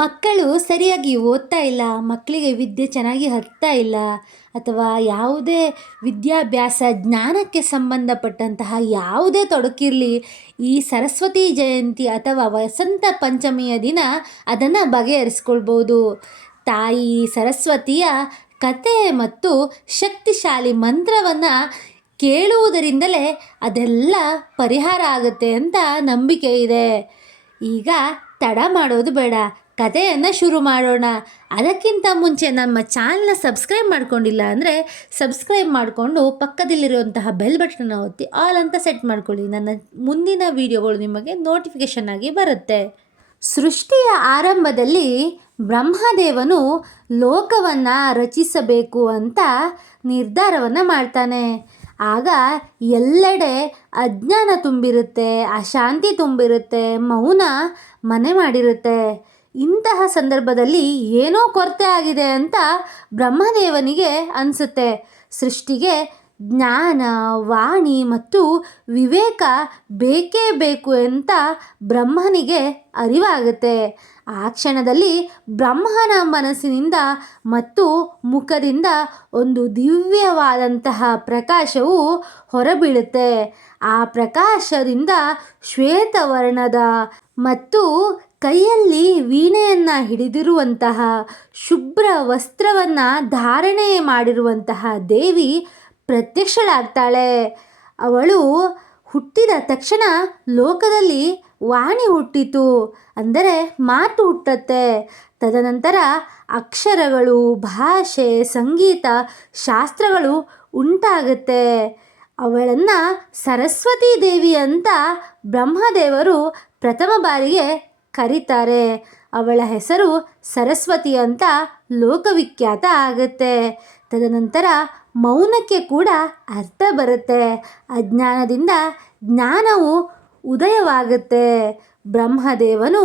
ಮಕ್ಕಳು ಸರಿಯಾಗಿ ಓದ್ತಾ ಇಲ್ಲ, ಮಕ್ಕಳಿಗೆ ವಿದ್ಯೆ ಚೆನ್ನಾಗಿ ಹತ್ತಾ ಇಲ್ಲ, ಅಥವಾ ಯಾವುದೇ ವಿದ್ಯಾಭ್ಯಾಸ ಜ್ಞಾನಕ್ಕೆ ಸಂಬಂಧಪಟ್ಟಂತಹ ಯಾವುದೇ ತೊಡಕಿರಲಿ, ಈ ಸರಸ್ವತಿ ಜಯಂತಿ ಅಥವಾ ವಸಂತ ಪಂಚಮಿಯ ದಿನ ಅದನ್ನು ಬಗೆಹರಿಸ್ಕೊಳ್ಬೋದು. ತಾಯಿ ಸರಸ್ವತಿಯ ಕತೆ ಮತ್ತು ಶಕ್ತಿಶಾಲಿ ಮಂತ್ರವನ್ನು ಕೇಳುವುದರಿಂದಲೇ ಅದೆಲ್ಲ ಪರಿಹಾರ ಆಗುತ್ತೆ ಅಂತ ನಂಬಿಕೆ ಇದೆ. ಈಗ ತಡ ಮಾಡೋದು ಬೇಡ, ಕಥೆಯನ್ನು ಶುರು ಮಾಡೋಣ. ಅದಕ್ಕಿಂತ ಮುಂಚೆ ನಮ್ಮ ಚಾನಲ್ನ ಸಬ್ಸ್ಕ್ರೈಬ್ ಮಾಡ್ಕೊಂಡಿಲ್ಲ ಅಂದರೆ ಸಬ್ಸ್ಕ್ರೈಬ್ ಮಾಡಿಕೊಂಡು ಪಕ್ಕದಲ್ಲಿರುವಂತಹ ಬೆಲ್ ಬಟನ್ನ ಒತ್ತಿ ಆಲ್ ಅಂತ ಸೆಟ್ ಮಾಡ್ಕೊಳ್ಳಿ. ನನ್ನ ಮುಂದಿನ ವಿಡಿಯೋಗಳು ನಿಮಗೆ ನೋಟಿಫಿಕೇಷನ್ ಆಗಿ ಬರುತ್ತೆ. ಸೃಷ್ಟಿಯ ಆರಂಭದಲ್ಲಿ ಬ್ರಹ್ಮದೇವನು ಲೋಕವನ್ನು ರಚಿಸಬೇಕು ಅಂತ ನಿರ್ಧಾರವನ್ನು ಮಾಡ್ತಾನೆ. ಆಗ ಎಲ್ಲೆಡೆ ಅಜ್ಞಾನ ತುಂಬಿರುತ್ತೆ, ಅಶಾಂತಿ ತುಂಬಿರುತ್ತೆ, ಮೌನ ಮನೆ ಮಾಡಿರುತ್ತೆ. ಇಂತಹ ಸಂದರ್ಭದಲ್ಲಿ ಏನೋ ಕೊರತೆ ಆಗಿದೆ ಅಂತ ಬ್ರಹ್ಮದೇವನಿಗೆ ಅನಿಸುತ್ತೆ. ಸೃಷ್ಟಿಗೆ ಜ್ಞಾನ, ವಾಣಿ ಮತ್ತು ವಿವೇಕ ಬೇಕೇ ಬೇಕು ಅಂತ ಬ್ರಹ್ಮನಿಗೆ ಅರಿವಾಗುತ್ತೆ. ಆ ಕ್ಷಣದಲ್ಲಿ ಬ್ರಹ್ಮನ ಮನಸ್ಸಿನಿಂದ ಮತ್ತು ಮುಖದಿಂದ ಒಂದು ದಿವ್ಯವಾದಂತಹ ಪ್ರಕಾಶವು ಹೊರಬೀಳುತ್ತೆ. ಆ ಪ್ರಕಾಶದಿಂದ ಶ್ವೇತವರ್ಣದ ಮತ್ತು ಕೈಯಲ್ಲಿ ವೀಣೆಯನ್ನು ಹಿಡಿದಿರುವಂತಹ ಶುಭ್ರ ವಸ್ತ್ರವನ್ನು ಧಾರಣೆ ಮಾಡಿರುವಂತಹ ದೇವಿ ಪ್ರತ್ಯಕ್ಷಳಾಗ್ತಾಳೆ. ಅವಳು ಹುಟ್ಟಿದ ತಕ್ಷಣ ಲೋಕದಲ್ಲಿ ವಾಣಿ ಹುಟ್ಟಿತು, ಅಂದರೆ ಮಾತು ಹುಟ್ಟತ್ತೆ. ತದನಂತರ ಅಕ್ಷರಗಳು, ಭಾಷೆ, ಸಂಗೀತ, ಶಾಸ್ತ್ರಗಳು ಉಂಟಾಗುತ್ತೆ. ಅವಳನ್ನು ಸರಸ್ವತಿ ದೇವಿ ಅಂತ ಬ್ರಹ್ಮದೇವರು ಪ್ರಥಮ ಬಾರಿಗೆ ಕರೀತಾರೆ. ಅವಳ ಹೆಸರು ಸರಸ್ವತಿ ಅಂತ ಲೋಕವಿಖ್ಯಾತ ಆಗುತ್ತೆ. ತದನಂತರ ಮೌನಕ್ಕೆ ಕೂಡ ಅರ್ಥ ಬರುತ್ತೆ. ಅಜ್ಞಾನದಿಂದ ಜ್ಞಾನವು ಉದಯವಾಗುತ್ತೆ. ಬ್ರಹ್ಮದೇವನು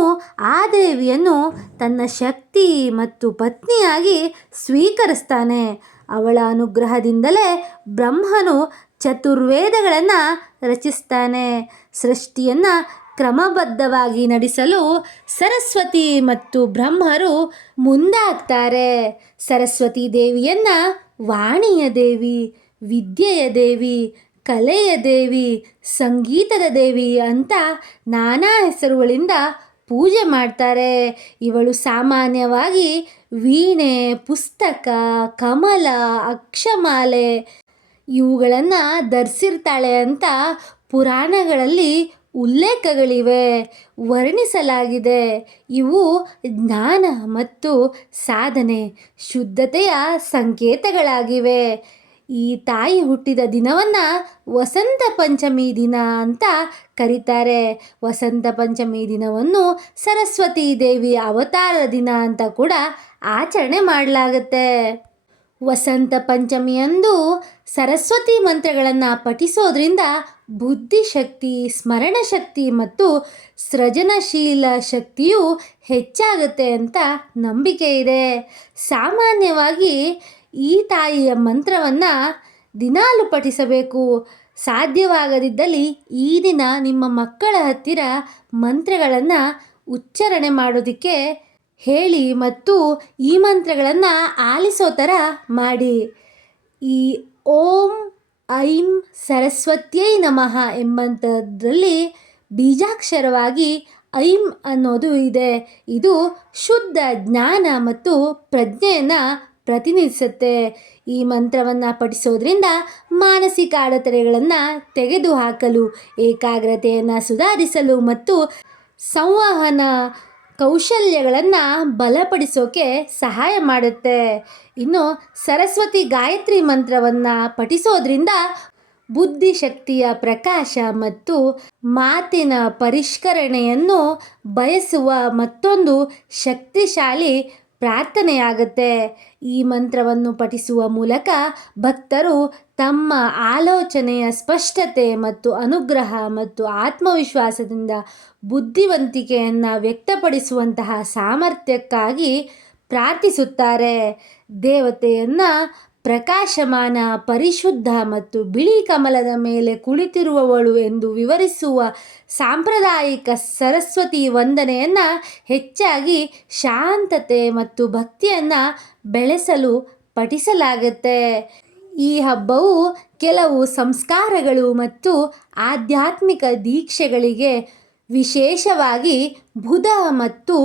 ಆ ದೇವಿಯನ್ನು ತನ್ನ ಶಕ್ತಿ ಮತ್ತು ಪತ್ನಿಯಾಗಿ ಸ್ವೀಕರಿಸ್ತಾನೆ. ಅವಳ ಅನುಗ್ರಹದಿಂದಲೇ ಬ್ರಹ್ಮನು ಚತುರ್ವೇದಗಳನ್ನು ರಚಿಸ್ತಾನೆ. ಸೃಷ್ಟಿಯನ್ನು ಕ್ರಮಬದ್ಧವಾಗಿ ನಡೆಸಲು ಸರಸ್ವತಿ ಮತ್ತು ಬ್ರಹ್ಮರು ಮುಂದಾಗ್ತಾರೆ. ಸರಸ್ವತಿ ದೇವಿಯನ್ನು ವಾಣಿಯ ದೇವಿ, ವಿದ್ಯೆಯ ದೇವಿ, ಕಲೆಯ ದೇವಿ, ಸಂಗೀತದ ದೇವಿ ಅಂತ ನಾನಾ ಹೆಸರುಗಳಿಂದ ಪೂಜೆ ಮಾಡ್ತಾರೆ. ಇವಳು ಸಾಮಾನ್ಯವಾಗಿ ವೀಣೆ, ಪುಸ್ತಕ, ಕಮಲ, ಅಕ್ಷಮಾಲೆ ಇವುಗಳನ್ನು ಧರಿಸಿರ್ತಾಳೆ ಅಂತ ಪುರಾಣಗಳಲ್ಲಿ ಉಲ್ಲೇಖಗಳಿವೆ, ವರ್ಣಿಸಲಾಗಿದೆ. ಇವು ಜ್ಞಾನ ಮತ್ತು ಸಾಧನೆ, ಶುದ್ಧತೆಯ ಸಂಕೇತಗಳಾಗಿವೆ. ಈ ತಾಯಿ ಹುಟ್ಟಿದ ದಿನವನ್ನು ವಸಂತ ಪಂಚಮಿ ದಿನ ಅಂತ ಕರೀತಾರೆ. ವಸಂತ ಪಂಚಮಿ ದಿನವನ್ನು ಸರಸ್ವತಿ ದೇವಿಯ ಅವತಾರ ದಿನ ಅಂತ ಕೂಡ ಆಚರಣೆ ಮಾಡಲಾಗುತ್ತೆ. ವಸಂತ ಪಂಚಮಿಯಂದು ಸರಸ್ವತಿ ಮಂತ್ರಗಳನ್ನು ಪಠಿಸೋದ್ರಿಂದ ಬುದ್ಧಿಶಕ್ತಿ, ಸ್ಮರಣಶಕ್ತಿ ಮತ್ತು ಸೃಜನಶೀಲ ಶಕ್ತಿಯು ಹೆಚ್ಚಾಗುತ್ತೆ ಅಂತ ನಂಬಿಕೆ ಇದೆ. ಸಾಮಾನ್ಯವಾಗಿ ಈ ತಾಯಿಯ ಮಂತ್ರವನ್ನು ದಿನಾಲು ಪಠಿಸಬೇಕು. ಸಾಧ್ಯವಾಗದಿದ್ದಲ್ಲಿ ಈ ದಿನ ನಿಮ್ಮ ಮಕ್ಕಳ ಹತ್ತಿರ ಮಂತ್ರಗಳನ್ನು ಉಚ್ಚಾರಣೆ ಮಾಡೋದಕ್ಕೆ ಹೇಳಿ ಮತ್ತು ಈ ಮಂತ್ರಗಳನ್ನು ಆಲಿಸೋ ಥರ ಮಾಡಿ. ಈ ಓಂ ಐಂ ಸರಸ್ವತ್ಯೈ ನಮಃ ಎಂಬಂಥದ್ರಲ್ಲಿ ಬೀಜಾಕ್ಷರವಾಗಿ ಐಂ ಅನ್ನೋದು ಇದೆ. ಇದು ಶುದ್ಧ ಜ್ಞಾನ ಮತ್ತು ಪ್ರಜ್ಞೆಯನ್ನು ಪ್ರತಿನಿಧಿಸುತ್ತೆ. ಈ ಮಂತ್ರವನ್ನು ಪಠಿಸೋದ್ರಿಂದ ಮಾನಸಿಕ ಅಡೆತಡೆಗಳನ್ನು ತೆಗೆದುಹಾಕಲು, ಏಕಾಗ್ರತೆಯನ್ನು ಸುಧಾರಿಸಲು ಮತ್ತು ಸಂವಹನ ಕೌಶಲ್ಯಗಳನ್ನು ಬಲಪಡಿಸೋಕೆ ಸಹಾಯ ಮಾಡುತ್ತೆ. ಇನ್ನು ಸರಸ್ವತಿ ಗಾಯತ್ರಿ ಮಂತ್ರವನ್ನು ಪಠಿಸೋದ್ರಿಂದ ಬುದ್ಧಿಶಕ್ತಿಯ ಪ್ರಕಾಶ ಮತ್ತು ಮಾತಿನ ಪರಿಷ್ಕರಣೆಯನ್ನು ಬಯಸುವ ಮತ್ತೊಂದು ಶಕ್ತಿಶಾಲಿ ಪ್ರಾರ್ಥನೆಯಾಗುತ್ತೆ. ಈ ಮಂತ್ರವನ್ನು ಪಠಿಸುವ ಮೂಲಕ ಭಕ್ತರು ತಮ್ಮ ಆಲೋಚನೆಯ ಸ್ಪಷ್ಟತೆ ಮತ್ತು ಅನುಗ್ರಹ ಮತ್ತು ಆತ್ಮವಿಶ್ವಾಸದಿಂದ ಬುದ್ಧಿವಂತಿಕೆಯನ್ನು ವ್ಯಕ್ತಪಡಿಸುವಂತಹ ಸಾಮರ್ಥ್ಯಕ್ಕಾಗಿ ಪ್ರಾರ್ಥಿಸುತ್ತಾರೆ. ದೇವತೆಯನ್ನು ಪ್ರಕಾಶಮಾನ, ಪರಿಶುದ್ಧ ಮತ್ತು ಬಿಳಿ ಕಮಲದ ಮೇಲೆ ಕುಳಿತಿರುವವಳು ಎಂದು ವಿವರಿಸುವ ಸಾಂಪ್ರದಾಯಿಕ ಸರಸ್ವತಿ ವಂದನೆಯನ್ನು ಹೆಚ್ಚಾಗಿ ಶಾಂತತೆ ಮತ್ತು ಭಕ್ತಿಯನ್ನು ಬೆಳೆಸಲು ಪಠಿಸಲಾಗುತ್ತೆ. ಈ ಹಬ್ಬವು ಕೆಲವು ಸಂಸ್ಕಾರಗಳು ಮತ್ತು ಆಧ್ಯಾತ್ಮಿಕ ದೀಕ್ಷೆಗಳಿಗೆ, ವಿಶೇಷವಾಗಿ ಬುಧ ಮತ್ತು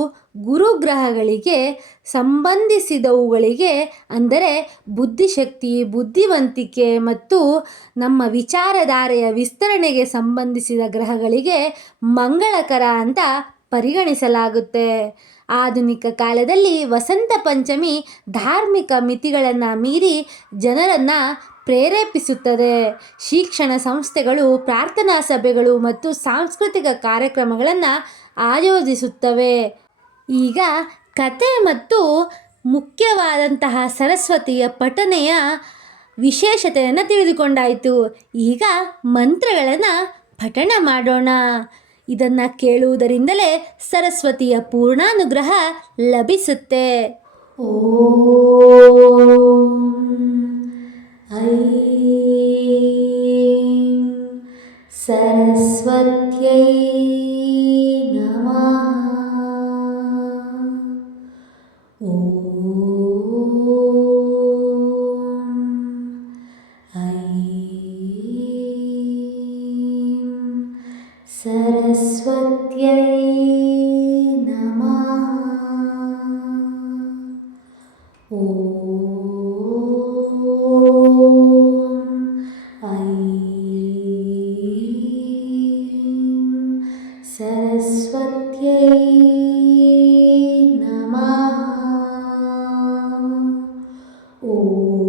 ಗುರುಗ್ರಹಗಳಿಗೆ ಸಂಬಂಧಿಸಿದವುಗಳಿಗೆ, ಅಂದರೆ ಬುದ್ಧಿಶಕ್ತಿ, ಬುದ್ಧಿವಂತಿಕೆ ಮತ್ತು ನಮ್ಮ ವಿಚಾರಧಾರೆಯ ವಿಸ್ತರಣೆಗೆ ಸಂಬಂಧಿಸಿದ ಗ್ರಹಗಳಿಗೆ ಮಂಗಳಕರ ಅಂತ ಪರಿಗಣಿಸಲಾಗುತ್ತೆ. ಆಧುನಿಕ ಕಾಲದಲ್ಲಿ ವಸಂತ ಪಂಚಮಿ ಧಾರ್ಮಿಕ ಮಿತಿಗಳನ್ನು ಮೀರಿ ಜನರನ್ನು ಪ್ರೇರೇಪಿಸುತ್ತದೆ. ಶಿಕ್ಷಣ ಸಂಸ್ಥೆಗಳು ಪ್ರಾರ್ಥನಾ ಸಭೆಗಳು ಮತ್ತು ಸಾಂಸ್ಕೃತಿಕ ಕಾರ್ಯಕ್ರಮಗಳನ್ನು ಆಯೋಜಿಸುತ್ತವೆ. ಈಗ ಕತೆ ಮತ್ತು ಮುಖ್ಯವಾದಂತಹ ಸರಸ್ವತಿಯ ಪಠನೆಯ ವಿಶೇಷತೆಯನ್ನು ತಿಳಿದುಕೊಂಡಾಯಿತು. ಈಗ ಮಂತ್ರಗಳನ್ನು ಪಠಣ ಮಾಡೋಣ. ಇದನ್ನು ಕೇಳುವುದರಿಂದಲೇ ಸರಸ್ವತಿಯ ಪೂರ್ಣಾನುಗ್ರಹ ಲಭಿಸುತ್ತೆ. ಓಂ ಐಂ ಸರಸ್ವತ್ಯೈ ನಮಃ. ಓಂ ಐಂ ಸರಸ್ವತ್ಯೈ ನಮಃ. ಓಂ ಐಂ ಸರಸ್ವತ್ಯೈ ನಮಃ. ಓಂ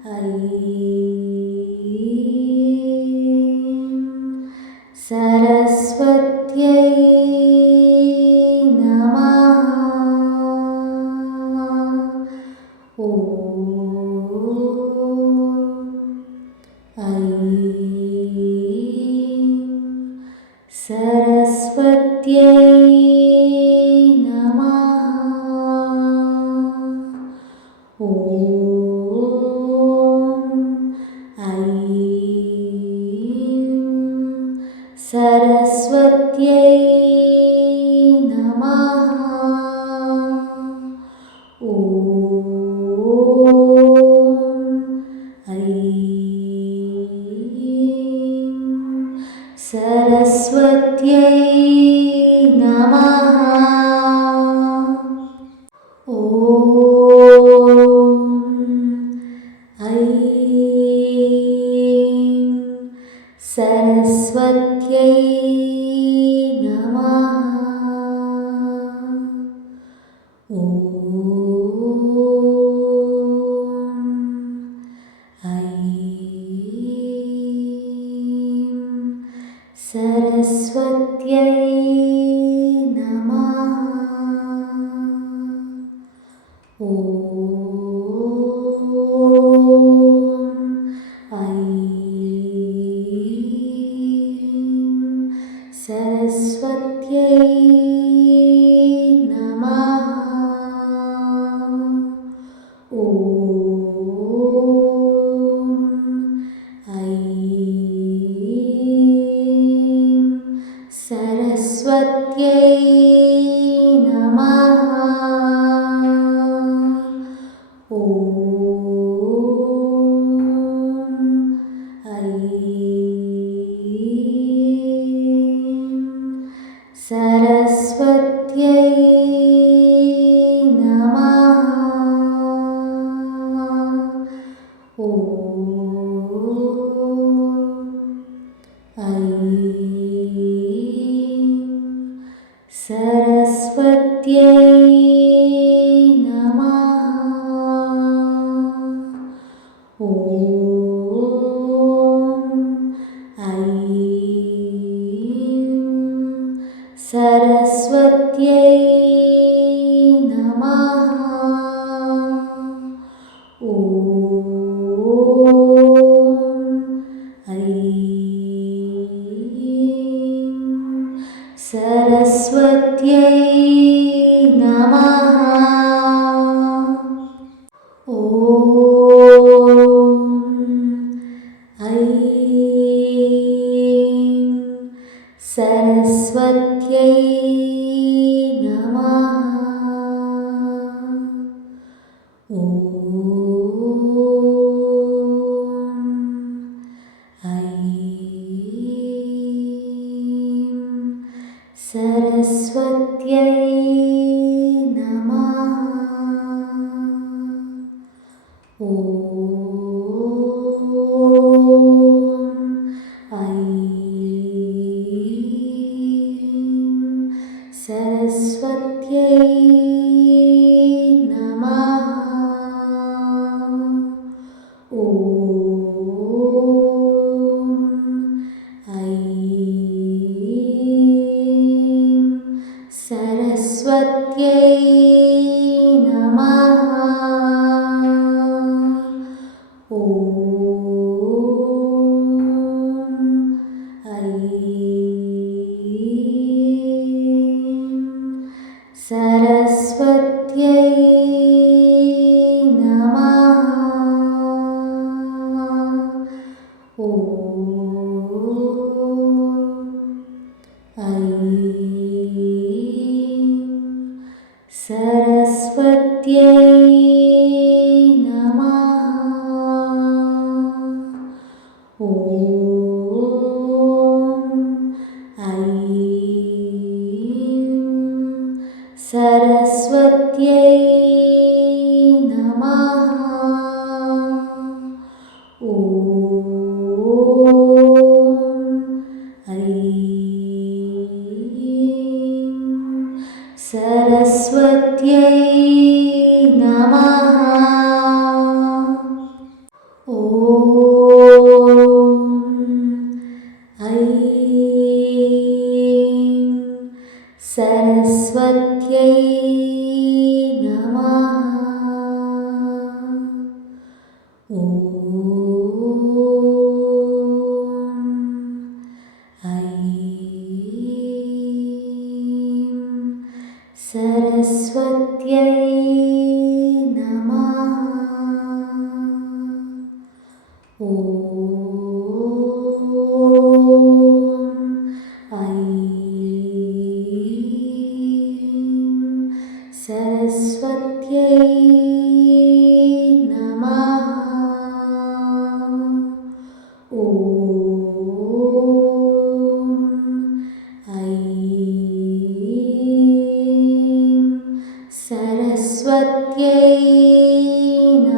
ಐಂ ಸರಸ್ವತ್ಯೈ ನಮಃ. ಓಂ ಐಂ ಸರಸ್ವತ್ಯೈ ನಮಃ. ಓಂ ಐಂ ಸರಸ್ವತ್ಯೈ ನಮಃ. ಓಂ ಐಂ ಸರಸ್ವತ್ಯೈ ನಮಃ. ಓಂ ಐಂ ಸರಸ್ವತ್ಯೈ ನಮಃ. ಓಂ ಐಂ ಸರಸ್ವತ್ಯೈ ನಮಃ. ಓಂ ಐಂ ಸರಸ್ವತ್ಯೈ ನಮಃ. ಓಂ ಐಂ ಸರಸ್ವತ್ಯೈ ನಮಃ. ಓಂ ಐಂ ಸರಸ್ವತ್ಯೈ ನಮಃ. ಓಂ ಐಂ ಸರಸ್ವತ್ಯೈ ನಮಃ. ಓಂ ಐಂ ಸರಸ್ವತ್ಯೈ ನಮಃ. ಓಂ ಐಂ ಸರಸ್ವತ್ಯೈ ನಮಃ. सरस्वत्यै नमः। ॐ ऐं सरस्वत्यै नमः। ॐ सरस्वत्यै नमः। ॐ ऐं सरस्वत्यै नमः। ॐ सरस्वत्यै नमः। ॐ सरस्वत्यै नमः। ॐ सरस्वत्यै नमः। ॐ सरस्वत्यै नमः। ॐ सरस्वत्यै नमः। ॐ सरस्वत्यै नमः। ॐ सरस्वत्यै नमः। ॐ सरस्वत्यै नमः। ॐ सरस्वत्यै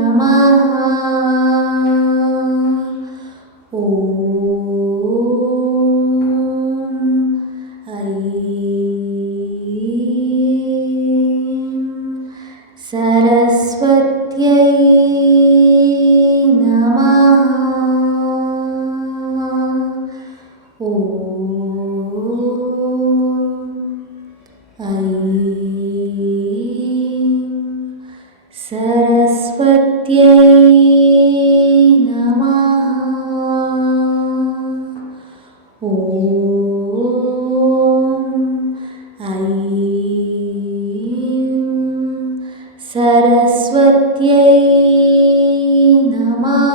नमः। ॐ सरस्वत्यै नमः। ॐ सरस्वत्यै नमः। ॐ सरस्वत्यै नमः।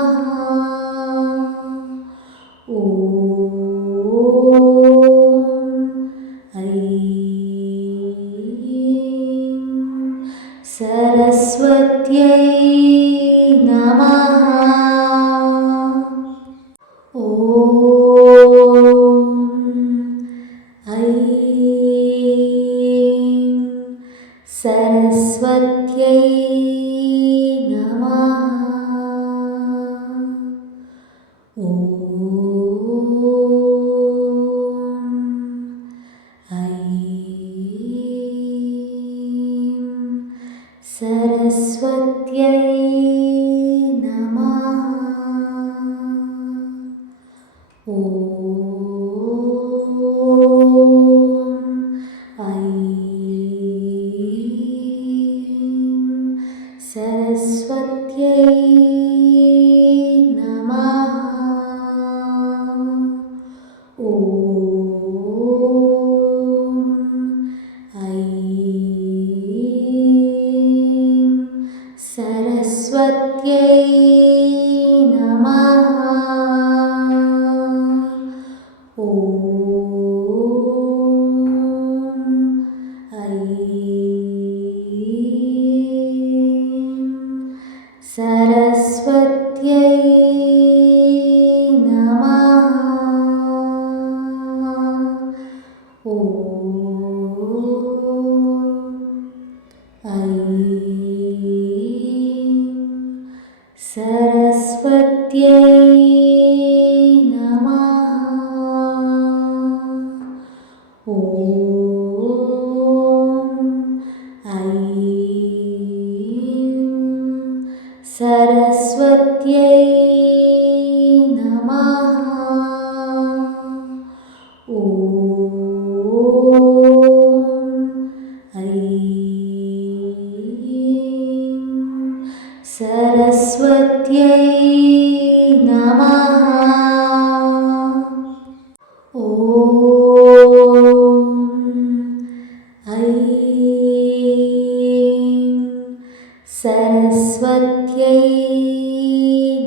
ॐ सरस्वत्यै नमः। ॐ सरस्वत्यै नमः। ॐ सरस्वत्यै नमः। ॐ सरस्वत्यै नमः। ॐ सरस्वत्यै नमः। ॐ सरस्वत्यै नमः। सरस्वत्यै नमः। सरस्वत्यै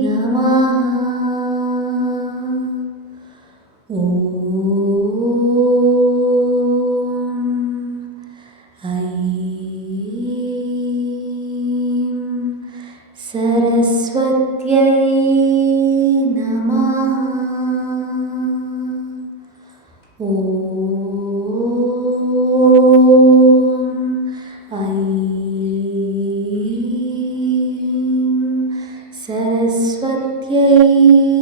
नमः। सरस्वत्यै नमः। सरस्वत्यै